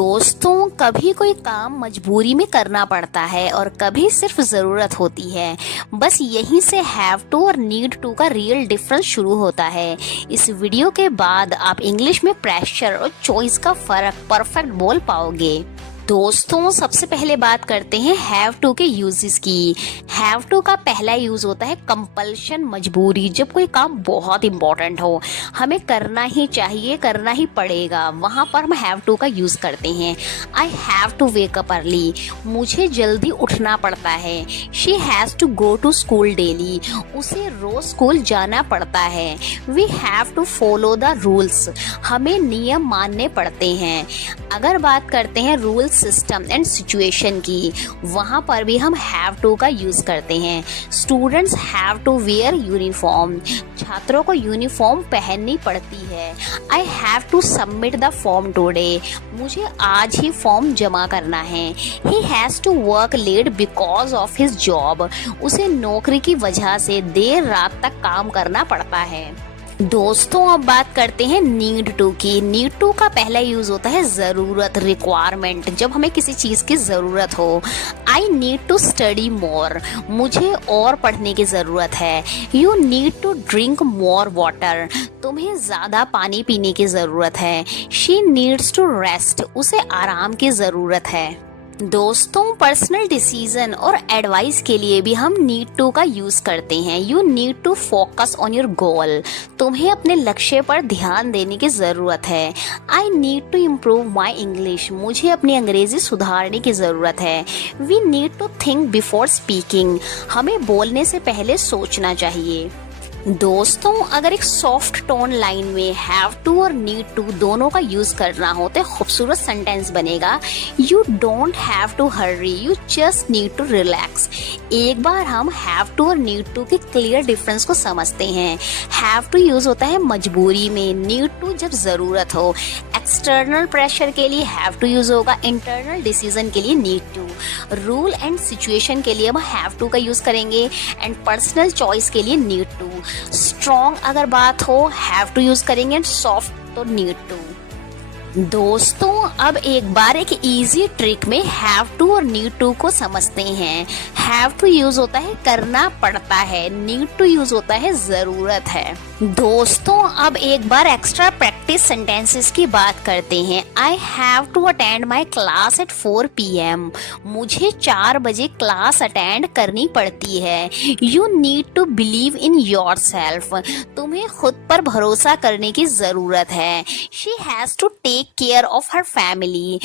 दोस्तों, कभी कोई काम मजबूरी में करना पड़ता है और कभी सिर्फ ज़रूरत होती है। बस यहीं से हैव टू और नीड टू का रियल डिफरेंस शुरू होता है। इस वीडियो के बाद आप इंग्लिश में प्रेशर और चॉइस का फर्क परफेक्ट बोल पाओगे। दोस्तों, सबसे पहले बात करते हैं हैव टू के यूजेस की। हैव टू का पहला यूज होता है कंपल्शन, मजबूरी। जब कोई काम बहुत इंपॉर्टेंट हो, हमें करना ही चाहिए, करना ही पड़ेगा, वहां पर हम हैव टू का यूज करते हैं। I have to wake up early, मुझे जल्दी उठना पड़ता है। She has to go to school daily, उसे रोज स्कूल जाना पड़ता है। We have to follow the rules, हमें नियम मानने पड़ते हैं। अगर बात करते हैं रूल्स, सिस्टम एंड सिचुएशन की, वहां पर भी हम हैव टू का यूज करते हैं। Students have to wear uniform, छात्रों को यूनिफॉर्म पहननी पड़ती है। I have to submit the form today, मुझे आज ही फॉर्म जमा करना है। He has to work late because of his job, उसे नौकरी की वजह से देर रात तक काम करना पड़ता है। दोस्तों, अब बात करते हैं नीड टू की। नीड टू का पहला यूज होता है जरूरत, रिक्वायरमेंट। जब हमें किसी चीज की जरूरत हो। I need to study more, मुझे और पढ़ने की जरूरत है। You need to drink more water, तुम्हें ज्यादा पानी पीने की जरूरत है। शी नीड्स टू रेस्ट, उसे आराम की जरूरत है। दोस्तों, पर्सनल डिसीजन और एडवाइस के लिए भी हम नीड टू का यूज करते हैं। You need to focus on your goal, तुम्हें अपने लक्ष्य पर ध्यान देने की जरूरत है। I need to improve my English, मुझे अपनी अंग्रेजी सुधारने की जरूरत है। We need to think before speaking, हमें बोलने से पहले सोचना चाहिए। दोस्तों, अगर एक सॉफ्ट टोन लाइन में हैव टू और नीड टू दोनों का यूज करना हो तो खूबसूरत सेंटेंस बनेगा। You don't have to Hari, you just need to relax. एक बार हम हैव टू और नीड टू के क्लियर डिफरेंस को समझते हैं। हैव टू यूज होता है मजबूरी में, नीड टू जब जरूरत हो। एक्सटर्नल प्रेशर के लिए हैव टू यूज होगा, इंटरनल डिसीजन के लिए need to. Rule and situation के लिए हम हैव टू का यूज करेंगे एंड पर्सनल चॉइस के लिए नीड टू। स्ट्रॉन्ग अगर बात हो हैव टू यूज करेंगे एंड सॉफ्ट तो नीड टू। दोस्तों, अब एक बार एक इजी ट्रिक में हैव टू और नीड टू को समझते हैं। हैव टू यूज होता है करना पड़ता है, नीड टू यूज होता है जरूरत है। दोस्तों, अब एक बार एक्स्ट्रा प्रैक्टिस सेंटेंसेस की बात करते हैं। I have to attend my class at 4 PM, मुझे 4 बजे क्लास अटेंड करनी पड़ती है। You need to believe in yourself, तुम्हें खुद पर भरोसा करने की जरूरत है। She has to take care of her family,